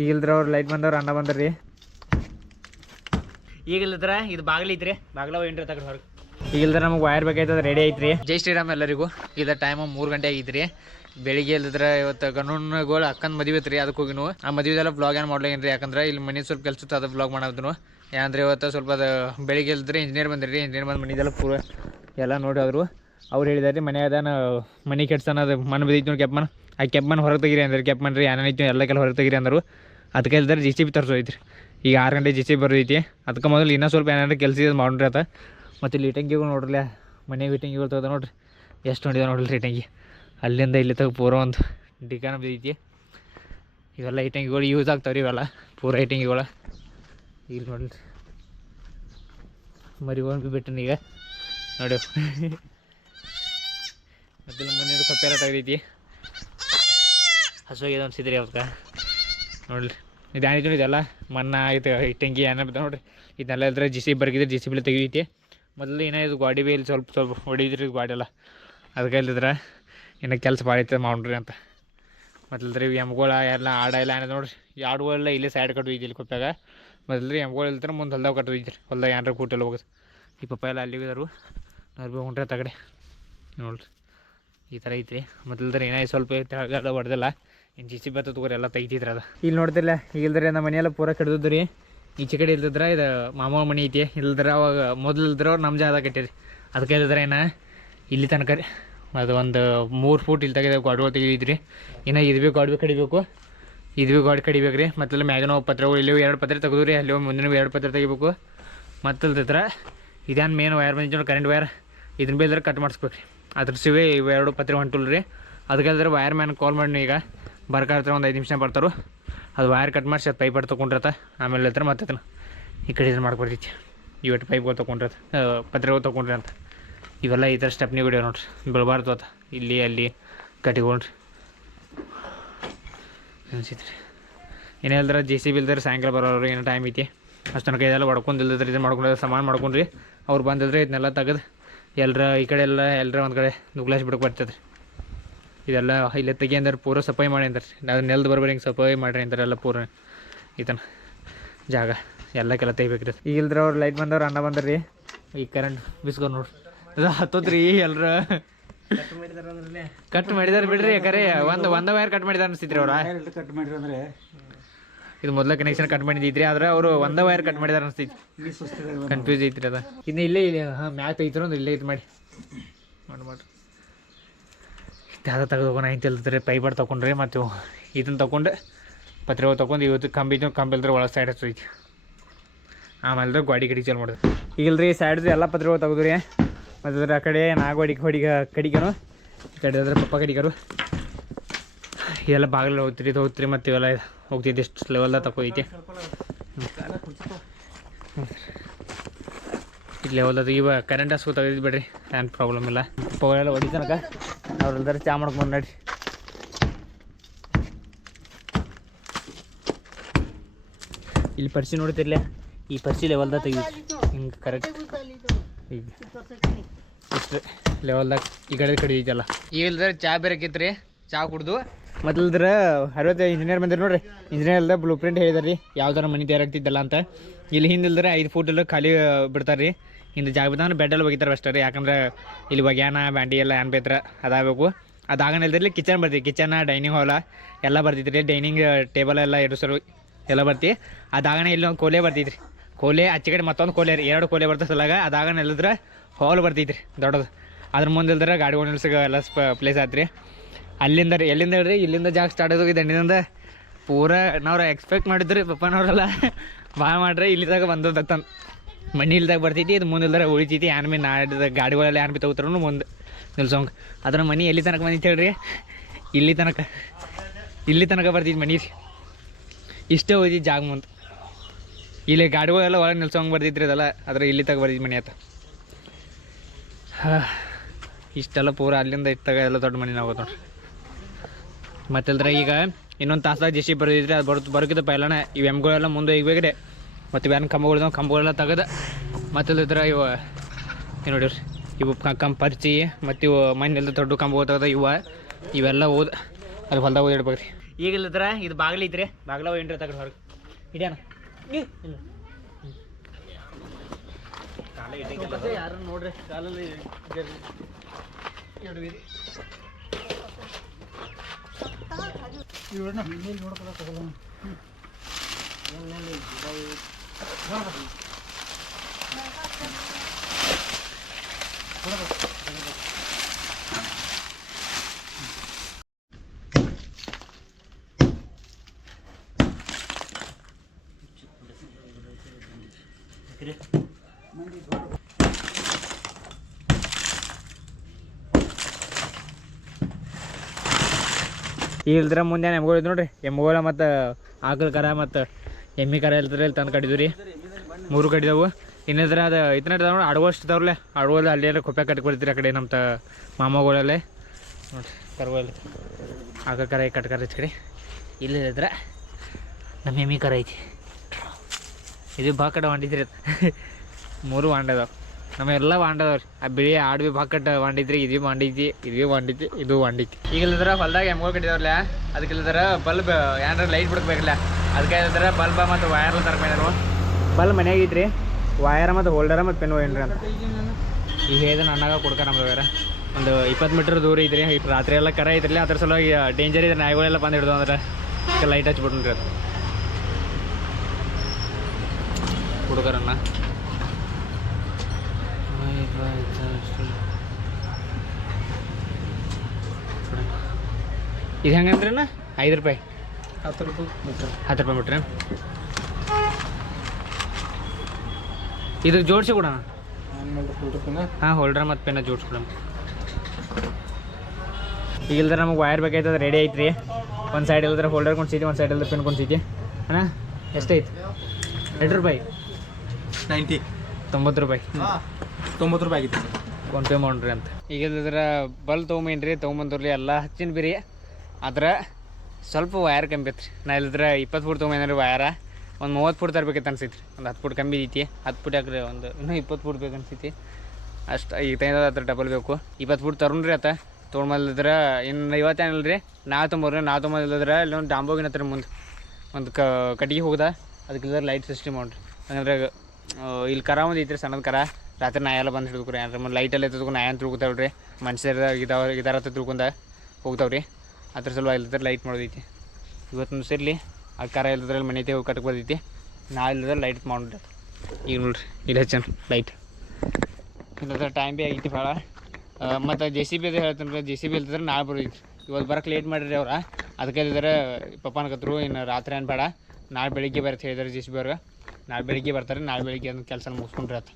ಈಗ ಇಲ್ದ್ರ ಅವ್ರು ಲೈಟ್ ಬಂದವ್ರು ಅಣ್ಣ ಬಂದ್ರಿ ಈಗ ಇಲ್ದ್ರ ಇದು ಬಾಗಿಲು ಐತ್ರಿ ಬಾಗಿಲ ಏನ್ರಿ ತಗೊಂಡು ಹೊರಗೆ ಈಗ ಇಲ್ದ್ರ ನಮಗೆ ವೈರ್ ಬೇಕಾಯ್ತದ ರೆಡಿ ಐತ್ರಿ ಜೈ ಶ್ರೀರಾಮ್ ಎಲ್ಲರಿಗೂ ಇದ ಟೈಮ್ 3 ಗಂಟೆ ಆಗಿದ್ರಿ ಬೆಳಿಗ್ಗೆ ಇಲ್ದ್ರ ಇವತ್ತು ಗಣ್ಣಗಳು ಅಕ್ಕನ ಮದುವೆ ಐತ್ರಿ ಅದಕ್ಕೆ ಹೋಗಿನು ಆ ಮದುವೆದೆಲ್ಲ ಬ್ಲಾಗ್ ಏನು ಮಾಡ್ಲಾಗೇನ್ರಿ ಯಾಕಂದ್ರೆ ಇಲ್ಲಿ ಮನೆ ಸ್ವಲ್ಪ ಕೆಲಸ ಅದು ಬ್ಲಾಗ್ ಮಾಡೋದನು ಯಾಕಂದ್ರೆ ಇವತ್ತು ಸ್ವಲ್ಪ ಅದು ಬೆಳಿಗ್ಗೆ ಇಲ್ದ್ರೆ ಇಂಜಿನಿಯರ್ ಬಂದ್ರಿ ಇಂಜಿನಿಯರ್ ಬಂದು ಮನೆದೆಲ್ಲ ಪೂರ ಎಲ್ಲ ನೋಡಿ ಅವ್ರು ಹೇಳಿದಾರೆ ಮನೆ ಅದಾನ ಮನೆ ಕೆಡ್ಸನ ಅದು ಮಣ್ಣು ಬಿದ್ದೈತಿ ನೋಡಿ ಕೆಪ್ಪನ್ ಆ ಕೆಪ್ಪನ್ ಹೊರಗೆ ತೆಗಿರಿ ಅಂದ್ರೆ ಕೆಪ್ಪನ್ ರೀ ಏನೇನೈತಿ ಎಲ್ಲ ಕೆಲ ಹೊರಗೆ ತೆಗಿರಿ ಅಂದರು ಅದಕ್ಕೆ ಇಲ್ದಾರೆ ಜಿ ಸಿ ಬಿ ತರಿಸೋಯ್ತು ಈಗ 6 ಗಂಟೆ ಜಿ ಸಿ ಬಿ ಬರೋದೈತಿ ಅದಕ್ಕೆ ಮೊದಲು ಇನ್ನೂ ಸ್ವಲ್ಪ ಏನಾದ್ರು ಕೆಲಸ ಇದು ಮಾಡ್ರಿ ಆತ ಮತ್ತು ಇಲ್ಲಿ ಇಟಂಗಿಗಳು ನೋಡ್ರಲ್ಲ ಮನೆ ಇಟಂಗಿಗಳು ತೆಗ್ದ ನೋಡ್ರಿ ಎಷ್ಟು ನೋಡಿದ ನೋಡ್ರಿ ಇಟಂಗಿ ಅಲ್ಲಿಂದ ಇಲ್ಲಿ ತಗ ಪೂರ ಒಂದು ಡಿಕಾನ ಬಿದ್ದೈತಿ ಇವೆಲ್ಲ ಇಟಂಗಿಗಳು ಯೂಸ್ ಆಗ್ತಾವ್ರಿ ಇವೆಲ್ಲ ಪೂರ ಇಟಂಗಿಗಳು ಇಲ್ಲಿ ನೋಡ್ರಿ ಮರಿಗೊಂಡು ಬಿಟ್ಟನ ಈಗ ನೋಡಿ ಮತ್ತೆ ಮನೆಯದು ಕಪ್ಪೆಲ್ಲ ತೆಗ್ದೈತಿ ಹಸುವಾಗಿದೆ ಅನ್ಸಿದ್ರಿ ಅವಕ್ಕೆ ನೋಡ್ರಿ ಇದೇನಿತ್ತು ಇದೆಲ್ಲ ಮಣ್ಣು ಆಯ್ತು ಇಟ್ಟಂಗಿ ಏನ ಬಿದ್ದ ನೋಡ್ರಿ ಇದನ್ನೆಲ್ಲ ಇದ್ರೆ ಜಿ ಸಿ ಬಿ ಬರ್ಗಿದ್ರೆ ಜಿ ಸಿ ಬಿಲಿ ತೆಗಿತೈತಿ ಮೊದಲು ಏನಾಯ್ತು ಗಾಡಿ ಬಿ ಇಲ್ಲಿ ಸ್ವಲ್ಪ ಹೊಡಿದ್ರಿ ಗಾಡಿ ಎಲ್ಲ ಅದಕ್ಕೆ ಇಲ್ದಿದ್ರೆ ಇನ್ನು ಕೆಲಸ ಭಾಳ ಐತೆ ಮಾಡ್ರಿ ಅಂತ ಮೊದಲ್ರಿ ಎಮ್ಗಳ ಎಲ್ಲ ಆಡ ಎಲ್ಲ ಏನಿದೆ ನೋಡ್ರಿ ಆಡುಗಳೆಲ್ಲ ಇಲ್ಲೇ ಸೈಡ್ ಕಟ್ಟೋಯ್ತು ಇಲ್ಲಿ ಕೊಪ್ಪಾಗ ಮೊದಲು ಎಮ್ಗಳು ಇಲ್ತಾರೆ ಮುಂದೆ ಹೊಲ್ದಾಗ ಕಟ್ಟೋಯ್ತು ಹೊಲ್ದಾಗ ಏನಾರ ಕೂಟೆಲ್ಲ ಹೋಗೋದು ಈ ಪಪ್ಪ ಎಲ್ಲ ಅಲ್ಲಿ ಹೋಗಿದಾರು ಅವ್ರು ಭೀ ಹೊಂಟ್ರೆ ತಗಡೆ ನೋಡ್ರಿ ಈ ಥರ ಐತ್ರಿ ಮೊದಲ್ದ್ರೆ ಏನಾಯ್ತು ಸ್ವಲ್ಪ ತೆಳಗೆಲ್ಲ ಹೊಡೆದಿಲ್ಲ ಇನ್ನು ಜಿ ಸಿ ಬಿ ತಗೋರಿ ಎಲ್ಲ ತೆಗಿತಿದ್ರಿ ಅದು ಇಲ್ಲಿ ನೋಡ್ತಿಲ್ಲ ಈಗ ಇಲ್ದ್ರೆ ನಮ್ಮ ಮನೆಯೆಲ್ಲ ಪೂರ ಕಡ್ದಿದ್ದು ರೀ ಈಚೆ ಕಡೆ ಇಲ್ದಿದ್ರೆ ಇದು ಮಾಮ ಮನೆ ಐತಿ ಇಲ್ದ್ರೆ ಅವಾಗ ಮೊದಲು ಇಲ್ದ್ರೆ ಅವ್ರು ನಮ್ಮ ಜಾಗ ಕಟ್ಟಿರಿ ಅದಕ್ಕೆ ಇಲ್ದ್ರೆ ಏನ ಇಲ್ಲಿ ತನಕ ರೀ ಅದು ಒಂದು 3 ಫೂಟ್ ಇಲ್ಲಿ ತೆಗೆದ ಗಾಡಿಗಳು ತೆಗಿದ್ರಿ ಇನ್ನು ಇದು ಭೀ ಗಾಡಿ ಕಡಿಬೇಕು ಇದು ಭೀ ಗಾಡಿ ಕಡಿಬೇಕು ರೀ ಮತ್ತೆಲ್ಲ ಮ್ಯಾಗಿನ ಪತ್ರಗಳು ಇಲ್ಲಿ 2 ಪತ್ರ ತೆಗೆದು ರೀ ಅಲ್ಲಿ ಮುಂದಿನ 2 ಪತ್ರ ತೆಗಿಬೇಕು ಮತ್ತಲ್ದಿದ್ರೆ ಇದೇನು ಮೇನ್ ವೈರ್ ಬಂದಿದ್ದು ಕರೆಂಟ್ ವೈರ್ ಇದನ್ನ ಬಿ ಇದ್ರೆ ಕಟ್ ಮಾಡಿಸ್ಬೇಕು ರೀ ಅದ್ರ ಸಿವೆ ಇವು 2 ಪತ್ರ ಹೊಂಟುಲ್ ರೀ ಅದಕ್ಕೆ ಅಲ್ದ್ರೆ ವೈರ್ ಮ್ಯಾನ್ ಕಾಲ್ ಮಾಡಿ ಈಗ ಬರ್ಕಾರ್ತಾರೆ ಒಂದು 5 ನಿಮಿಷ ಬರ್ತಾರೋ ಅದು ವೈರ್ ಕಟ್ ಮಾಡಿಸಿ ಅದು ಪೈಪ್ ಆಡ್ ತೊಗೊಂಡಿರತ್ತ ಆಮೇಲೆ ಹತ್ರ ಮತ್ತೆ ಅದನ್ನು ಈ ಕಡೆ ಇದನ್ನು ಮಾಡ್ಕೊಡ್ತೈತಿ ಇವತ್ತು ಪೈಪ್ಗಳು ತೊಗೊಂಡಿರತ್ತ ಪತ್ರೆಗಳು ತೊಗೊಂಡ್ರಿ ಅಂತ ಇವೆಲ್ಲ ಈ ಥರ ಸ್ಟೆಪ್ನಿ ಹೊಡಿಯೋ ನೋಡ್ರಿ ಬೀಳಬಾರ್ದು ಆತ ಇಲ್ಲಿ ಅಲ್ಲಿ ಕಟ್ಟಿಕೊಂಡ್ರಿ ಅನ್ಸಿತ್ರಿ ಏನೇ ಹೇಳ್ದ್ರೆ ಜೆ ಸಿ ಬಿ ಇಲ್ದ್ರೆ ಸಾಯಂಕಾಲ ಬರೋರು ಏನೋ ಟೈಮ್ ಐತಿ ಅಷ್ಟು ತನಕ ಇದೆಲ್ಲ ಹೊಡ್ಕೊಂಡು ಇಲ್ದಿದ್ರೆ ಇದು ಮಾಡ್ಕೊಂಡು ಸಾಮಾನು ಮಾಡ್ಕೊಂಡ್ರಿ ಅವ್ರು ಬಂದಿದ್ರೆ ಇದನ್ನೆಲ್ಲ ತೆಗೆದು ಎಲ್ಲರ ಈ ಕಡೆ ಎಲ್ಲರ ಒಂದು ಕಡೆ ನುಗ್ಲಾಸಿ ಬಿಡಕ್ಕೆ ಬರ್ತದೆ ರೀ ಇದೆಲ್ಲ ಇಲ್ಲೇ ತೆಗಿ ಅಂದ್ರೆ ಪೂರ ಸಫಾಯಿ ಮಾಡಿ ಅಂತಾರೆ ಅದು ನೆಲ್ದು ಬರ್ಬೇಡಿ ಹಿಂಗೆ ಸಫಾಯಿ ಮಾಡಿರಿ ಅಂತಾರೆ ಎಲ್ಲ ಪೂರ ಈತನ ಜಾಗ ಎಲ್ಲ ಕೆಲ ತೆಗಿಬೇಕ್ರಿ ಈಗ ಇಲ್ದ್ರೆ ಅವ್ರು ಲೈಟ್ ಬಂದವ್ರು ಅಣ್ಣ ಬಂದ್ರಿ ಈಗ ಕರೆಂಟ್ ಬಿಸ್ಕೊಂಡು ನೋಡ್ರಿ ಅದು ಹತ್ತೋದ್ರಿ ಎಲ್ಲರ ಕಟ್ ಮಾಡಿದಾರೆ ಬಿಡ್ರಿ ಕರೆ ಒಂದು ವೈರ್ ಕಟ್ ಮಾಡಿದಾರೆ ಅನಿಸ್ತಿದ್ರಿ ಅವ್ರ ಕಟ್ ಮಾಡಿರಿ ಅಂದರೆ ಇದು ಮೊದಲ ಕನೆಕ್ಷನ್ ಕಟ್ ಮಾಡಿದ್ರಿ ಆದ್ರೆ ಅವರು ಒಂದೇ ವೈರ್ ಕಟ್ ಮಾಡಿದಾರೆ ಅನಿಸ್ತೈತಿ ಕನ್ಫ್ಯೂಸ್ ಐತ್ರಿ ಅದ ಇನ್ನು ಇಲ್ಲೇ ಹಾಂ ಮ್ಯಾಕ್ ಐತ್ರಿ ಒಂದು ಇಲ್ಲೇ ಇದು ಮಾಡ್ರಿ ಯಾವ್ದು ತೆಗೆದುಕೊಂಡು ಐತೆ ಇಲ್ದ್ರೆ ಪೈಬರ್ ತೊಗೊಂಡ್ರಿ ಮತ್ತು ಇದನ್ನು ತೊಗೊಂಡು ಪತ್ರೆ ತೊಗೊಂಡು ಇವತ್ತು ಕಂಬಿ ಇಲ್ದ್ರೆ ಒಳಗೆ ಸೈಡ್ ಹಚ್ಚೈತಿ ಆಮೇಲೆ ಗಾಡಿ ಕಡಿಗೆ ಚಾಲು ಮಾಡೋದು ಈಗಿಲ್ರಿ ಸೈಡ್ದು ಎಲ್ಲ ಪತ್ರೆಗಳು ತೆಗೆದ್ರಿ ಮತ್ತು ಅದ್ರ ಆ ಕಡೆ ಕಡಿಗನು ಈ ಕಡೆ ಅದ್ರ ಪಪ್ಪ ಕಡಿಗರು ಇವೆಲ್ಲ ಬಾಗಿಲು ಹೋಗ್ತೀರಿ ಮತ್ತು ಇವೆಲ್ಲ ಹೋಗ್ತಿದ್ದು ಎಷ್ಟು ಲೆವೆಲ್ದಾಗ ತಗೋಯ್ತಿ ಇದು ಲೆವೆಲ್ದಾಗ ಇವಾಗ ಕರೆಂಟ್ ಹಸ್ಕೊ ತೆಗೆದು ಬಿಡ್ರಿ ಏನು ಪ್ರಾಬ್ಲಮ್ ಇಲ್ಲ ಪವರೆಲ್ಲ ಹೊಡಿತನಕ ಅವ್ರೆಲ್ದಾರ ಚಾ ಮಾಡ್ಕೊಂಡು ನಡ್ರಿ ಇಲ್ಲಿ ಪರ್ಸಿ ನೋಡ್ತಿರ್ಲ ಈ ಪರ್ಸಿ ಲೆವೆಲ್ದಾಗ ತೆಗಿ ಹಿಂಗೆ ಕರೆಕ್ಟ್ ಈಗ ಇಷ್ಟು ಲೆವೆಲ್ದಾಗ ಈ ಕಡೆ ಐತಲ್ಲ ಈಗ ಇಲ್ದಾರ ಚಾ ಬೇರೆಕಿತ್ತು ರೀ ಚಾ ಕುಡ್ದು ಮೊದಲ್ದ್ರ 60 ಇಂಜಿನಿಯರ್ ಬಂದಿರಿ ನೋಡ್ರಿ ಇಂಜಿನಿಯರ್ ಅಲ್ದ ಬ್ಲೂ ಪ್ರಿಂಟ್ ಹೇಳಿದಾರೆ ರೀ ಯಾವ ಥರ ಮನೆ ತಯಾರಾಗ್ತಿದ್ದಲ್ಲ ಅಂತ ಇಲ್ಲಿ ಹಿಂದಿಲ್ದ್ರೆ 5 ಫೂಟ್ ಎಲ್ಲ ಖಾಲಿ ಬಿಡ್ತಾರೆ ರೀ ಹಿಂದೆ ಜಾಗ ಬಿದ್ದ ಬೆಡ್ಡೆಲ್ಲ ಒಗಿತಾರೆ ಅಷ್ಟೇ ರೀ ಯಾಕಂದ್ರೆ ಇಲ್ಲಿ ಒಗ್ಯಾನ ಬ್ಯಾಂಡಿ ಎಲ್ಲ ಏನು ಬೇತ್ರ ಅದಾಗಬೇಕು ಅದಾಗನ ಇಲ್ದಿರಲಿ ಕಿಚನ್ ಬರ್ತೀವಿ ಕಿಚನ್ ಡೈನಿಂಗ್ ಹಾಲ ಎಲ್ಲ ಬರ್ತೈತಿ ರೀ ಡೈನಿಂಗ್ ಟೇಬಲ್ ಎಲ್ಲ ಇರಿಸಲು ಎಲ್ಲ ಬರ್ತಿ ಅದಾಗನ ಇಲ್ಲಿ ಒಂದು ಕೋಲೆ ಬರ್ತೈತಿ ರೀ ಕೋಲೆ ಆಚೆ ಕಡೆ ಮತ್ತೊಂದು ಕೋಲೆ ರೀ 2 ಕೋಲೆ ಬರ್ತದೆ ಸಲಾಗ ಅದಾಗನ ಇಲ್ಲದ್ರೆ ಹಾಲ್ ಬರ್ತೈತಿ ರೀ ದೊಡ್ಡದು ಅದ್ರ ಮುಂದೆ ಇಲ್ದ್ರೆ ಗಾಡಿ ಓಡಿಸಿಗ ಎಲ್ಲ ಪ್ಲೇಸ್ ಆಯ್ತು ರೀ ಅಲ್ಲಿಂದ ರೀ ಎಲ್ಲಿಂದ ಹೇಳ್ರಿ ಇಲ್ಲಿಂದ ಜಾಗ ಸ್ಟಾರ್ಟ್ ಆಗೋಗಿ ದಂಡಿನಿಂದ ಪೂರ ನಾವು ಎಕ್ಸ್ಪೆಕ್ಟ್ ಮಾಡಿದ್ರಿ ಪಪ್ಪನವರೆಲ್ಲ ಭಾಳ ಮಾಡ್ರಿ ಇಲ್ಲಿದಾಗ ಬಂದದ ಮಣ್ಣಿ ಇಲ್ದಾಗ ಬರ್ತೈತಿ ಇದು ಮುಂದೆ ಇಲ್ದಾರ ಉಳಿತೈತಿ ಏನ್ ಬಿ ನಾಡಿದ ಗಾಡಿಗಳೆಲ್ಲ ಏನ್ ಬಿ ತಗೋತಾರ ಮುಂದೆ ನಿಲ್ಸೋಂಗೆ ಅದ್ರ ಮನೆ ಎಲ್ಲಿ ತನಕ ಬಂದಿತ್ತು ಹೇಳ್ರಿ ಇಲ್ಲಿ ತನಕ ಬರ್ತೈತಿ ಮನೆ ರೀ ಇಷ್ಟೇ ಹೋಯ್ತಿ ಜಾಗ ಮುಂದೆ ಇಲ್ಲಿ ಗಾಡಿಗಳೆಲ್ಲ ಒಳಗೆ ನಿಲ್ಸೋಂಗೆ ಬರ್ತೈತ್ರಿ ಅದೆಲ್ಲ ಅದ್ರ ಇಲ್ಲಿ ತಗ ಬರ್ತೈತಿ ಮನೆ ಆತ ಇಷ್ಟೆಲ್ಲ ಪೂರ ಅಲ್ಲಿಂದ ಇಟ್ಟಾಗ ಎಲ್ಲ ದೊಡ್ಡ ಮನೆ ನಾವು ನೋಡ್ರಿ ಮತ್ತಿಲ್ದ್ರೆ ಈಗ ಇನ್ನೊಂದು ತಾಸ್ದಾಗ ಜೆ ಸಿ ಬರೋದಿದ್ರೆ ಅದು ಬರೋಕಿದ್ದು ಪೈಲನ ಇವು ಎಮ್ಗಳೆಲ್ಲ ಮುಂದೆ ಹೋಗ್ಬೇಕ್ರಿ ಮತ್ತು ಇವೇನು ಕಂಬಗಳೆಲ್ಲ ತೆಗೆದು ಮತ್ತಿಲ್ದಿದ್ರೆ ಇವು ನೋಡಿರಿ ಇವು ಪರ್ಚಿ ಮತ್ತು ಇವು ಮನೆಲ್ಲ ದೊಡ್ಡ ಕಂಬಗಳು ತೆಗೆದ ಇವೆಲ್ಲ ಓದ್ ಅಲ್ಲಿ ಹೊಲ್ದಾಗ ಓದಿಡ್ಬೇಕ್ರಿ ಈಗ ಇಲ್ಲದ್ರ ಇದು ಬಾಗಿಲು ಐತ್ರಿ ಬಾಗಿಲ ಏನ್ರಿ ತಗಡೆ ಹೊರಗೆ ಹಿಡಿಯೋಣ ಇಲ್ಲ ಕಾಲ ಯಾರು ನೋಡ್ರಿ ಕಾಲಲ್ಲಿ ಇಲ್ದ್ರ ಮುಂದೆ ಎಮ್ಗಳು ಇದ್ದು ನೋಡ್ರಿ ಎಮ್ಗಳ ಮತ್ತು ಆಕಳ ಕರ ಮತ್ತು ಎಮ್ಮೆ ಕರ ಇಲ್ದ್ರ ಇಲ್ಲಿ ತಂದು ಕಟ್ಟಿದ್ವಿ ರೀ 3 ಕಟ್ಟಿದವು ಇನ್ನಿದ್ರ ಅದು ಇದನ್ನ ನೋಡಿ ಅಡವಷ್ಟು ಇದಾವ್ರಲ್ಲೇ ಅಡವಲ್ಲ ಅಲ್ಲಿ ಕೊಪ್ಪೆ ಕಟ್ಕೊಳ್ತೀರಿ ಆ ಕಡೆ ನಮ್ಮ ಮಾಮಗಳಲ್ಲೇ ನೋಡಿರಿ ಕರ್ವಲ್ಲಿ ಆಕಳ ಕರ ಕಟ್ಕರ ಕಡೆ ಇಲ್ಲಿ ಇದ್ರೆ ನಮ್ಮ ಎಮ್ಮೆ ಕರ ಐತಿ ಇದು ಬಾಕಟ ಹೊಂಡಿದ್ರಿ ಅದು 3 ವಾಂಡ ಅದಾವೆ ನಮ್ಮೆಲ್ಲ ವಾಂಡ ಅದಾವ್ರಿ ಆ ಬಿಳಿ ಆಡು ಭೀ ಬಾಕಟ್ ವಾಂಡಿದ್ರಿ ಇದು ವಾಂಡೈತಿ ಇದು ವಾಂಡೈತಿ ಇದು ವಾಂಡೈತಿ ಈಗ ಇಲ್ಲದ್ರ ಹೊಲ್ದಾಗ ಎಮ್ಗಳು ಕಟ್ಟಿದವ್ರಲ್ಲ ಅದಕ್ಕೆ ಇಲ್ಲದ್ರ ಬಲ್ಬ್ ಏನಾರ ಲೈಟ್ ಬಿಡ್ಬೇಕಲ್ಲ ಅದಕ್ಕೆ ಇಲ್ಲದ್ರ ಬಲ್ಬ ಮತ್ತು ವಯರ್ಲ ತರ್ಕೊಂಡ್ರು ಬಲ್ಬ್ ಮನ್ಯಾಗ ಐತ್ರಿ ವಯರ ಮತ್ತು ಹೋಲ್ಡರ ಮತ್ತು ಪೆನ್ ಏನ್ರಿ ಅಂತ ಈಗ ಹೇಳಿದ್ರೆ ನನ್ನಾಗ ಕೊಡ್ಕ ನಮ್ದು ಬೇರೆ ಒಂದು 20 ಮೀಟ್ರ್ ದೂರ ಐತ್ರಿ ರಾತ್ರಿ ಎಲ್ಲ ಕರ ಐತ್ರಿ ಅದ್ರ ಸಲುವಾಗಿ ಡೇಂಜರ್ ಇದ್ರೆ ನಾಯಿಗಳೆಲ್ಲ ಬಂದು ಹಿಡ್ದು ಅಂದ್ರೆ ಲೈಟ್ ಹಚ್ಬಿಟ್ರಿ ಅದು ಹುಡುಗರನ್ನ ಇದು ಹೆಂಗಂದ್ರಣ್ಣ 5 ರೂಪಾಯಿ 10 ರೂಪಾಯಿ ಬಿಟ್ರೆ ಇದು ಜೋಡಿಸಿ ಕೊಡೋಣ ಹಾಂ ಹೋಲ್ಡ್ರ ಮತ್ತು ಪೆನ್ನ ಜೋಡಿಸಿ ಕೊಡೋಣ ಈಗ ಇಲ್ದ್ರೆ ನಮಗೆ ವೈರ್ ಬೇಕಾಯ್ತದ ರೆಡಿ ಐತ್ರಿ ಒಂದು ಸೈಡ್ ಇಲ್ದ್ರೆ ಹೋಲ್ಡರ್ ಕೊಂಡ್ಸೈತಿ ಒಂದು ಸೈಡ್ ಇಲ್ದ್ರೆ ಪೆನ್ ಕೊಂಡ್ಸೈತಿ ಅಣ್ಣ ಎಷ್ಟೈತಿ 2 ರೂಪಾಯಿ 90 ರೂಪಾಯಿ 90 ರೂಪಾಯಿ ಆಗಿತ್ತು ಫೋನ್ಪೇ ಮಾಡ್ರಿ ಅಂತ ಈಗ ಇಲ್ದ್ರ ಬಲ್ ತೊಗೊಂಬೇನ್ರಿ ತೊಗೊಂಬಂದ್ರಿ ಎಲ್ಲ ಹಚ್ಚಿನ ಬಿರಿ ಆದ್ರೆ ಸ್ವಲ್ಪ ವಯರ್ ಕಮ್ಮಿ ಐತ್ರಿ ನಾ ಇಲ್ಲದ್ರೆ 20 ಫುಟ್ ತೊಗೊಂಬಂದ್ರಿ ವಯರ ಒಂದು 30 ಫುಟ್ ತರ್ಬೇಕೈತೆ ಅನ್ಸೈತಿ ಒಂದು 10 ಫುಟ್ ಕಮ್ಮಿ ಐತಿ 10 ಫುಟ್ ಹಾಕ್ರಿ ಒಂದು ಇನ್ನೂ 20 ಫುಟ್ ಬೇಕು ಅನ್ಸೈತಿ ಅಷ್ಟು ಈಗ ತಂದ ಹತ್ರ ಡಬಲ್ ಬೇಕು 20 ಫುಟ್ ತರೋಣ್ರಿ ಆತ ತೊಗೊಂಬಲ್ದಿದ್ರೆ ಇನ್ನು 50 ಏನಿಲ್ಲ ರೀ ನಾವು ತೊಗೊಂಬಲ್ದಿದ್ರೆ ಇಲ್ಲೊಂದು ಡಾಂಬೋಗಿನ ಹತ್ರ ಮುಂದೆ ಒಂದು ಕಟ್ಟಿಗೆ ಹೋಗ್ದ ಅದಕ್ಕಿಲ್ಲದ್ರೆ ಲೈಟ್ ಸಿಸ್ಟಮ್ ಮಾಡ್ರಿ ಹಂಗಂದ್ರೆ ಇಲ್ಲಿ ಕರ ಒಂದು ಐತ್ರಿ ಸಣ್ಣದ ಕರ ರಾತ್ರಿ ನಾಯೆಲ್ಲ ಬಂದು ಹಿಡಿದ್ರಿ ಏನಾರ ಲೈಟೆಲ್ಲ ಎತ್ತದ್ಕೊಂಡು ನಾಯಿ ಅಂತ ತಿಳ್ಕೊತಾವ್ರಿ ಮನುಷ್ಯರ ಇದಾರ ಹತ್ರ ತಿಳ್ಕೊಂಡ ಹೋಗ್ತಾವ್ರಿ ಅದ್ರ ಸಲುವಾಗಿ ಇಲ್ಲದ್ರೆ ಲೈಟ್ ಮಾಡೋದೈತಿ ಇವತ್ತೊಂದು ಸೇರ್ಲಿ ಆ ಕರ ಇಲ್ಲದ್ರಲ್ಲಿ ಮನೆ ಹೋಗಿ ಕಟ್ಕೋದೈತಿ ನಾ ಇಲ್ಲದ್ರೆ ಲೈಟ್ ಮಾಡ್ರಿ ಈಗ ನೋಡ್ರಿ ಇಲ್ಲಿ ಹಚ್ಚನ್ ಲೈಟ್ ಇಲ್ಲದ್ರೆ ಟೈಮ್ ಭೀ ಆಗೈತಿ ಭಾಳ ಮತ್ತು JCB ಅದು ಹೇಳ್ತಾನೆ JCB ಇಲ್ದಿದ್ರೆ ನಾಳೆ ಬರೋದೈತಿ ಇವತ್ತು ಬರೋಕ್ಕೆ ಲೇಟ್ ಮಾಡಿರಿ ಅವ್ರ ಅದಕ್ಕೆ ಇಲ್ದಿದ್ರೆ ಪಪ್ಪನ ಕತ್ರು ಇನ್ನು ರಾತ್ರಿ ಏನು ಬೇಡ ನಾಳೆ ಬೆಳಿಗ್ಗೆ ಬರ್ತ ಹೇಳಿದಾರೆ JCB ಅವ್ರಿಗೆ ನಾಳೆ ಬೆಳಿಗ್ಗೆ ಬರ್ತಾರೆ ನಾಳೆ ಬೆಳಿಗ್ಗೆ ಅದನ್ನ ಕೆಲಸ ಮುಗಿಸ್ಕೊಂಡ್ರಿ ಆತ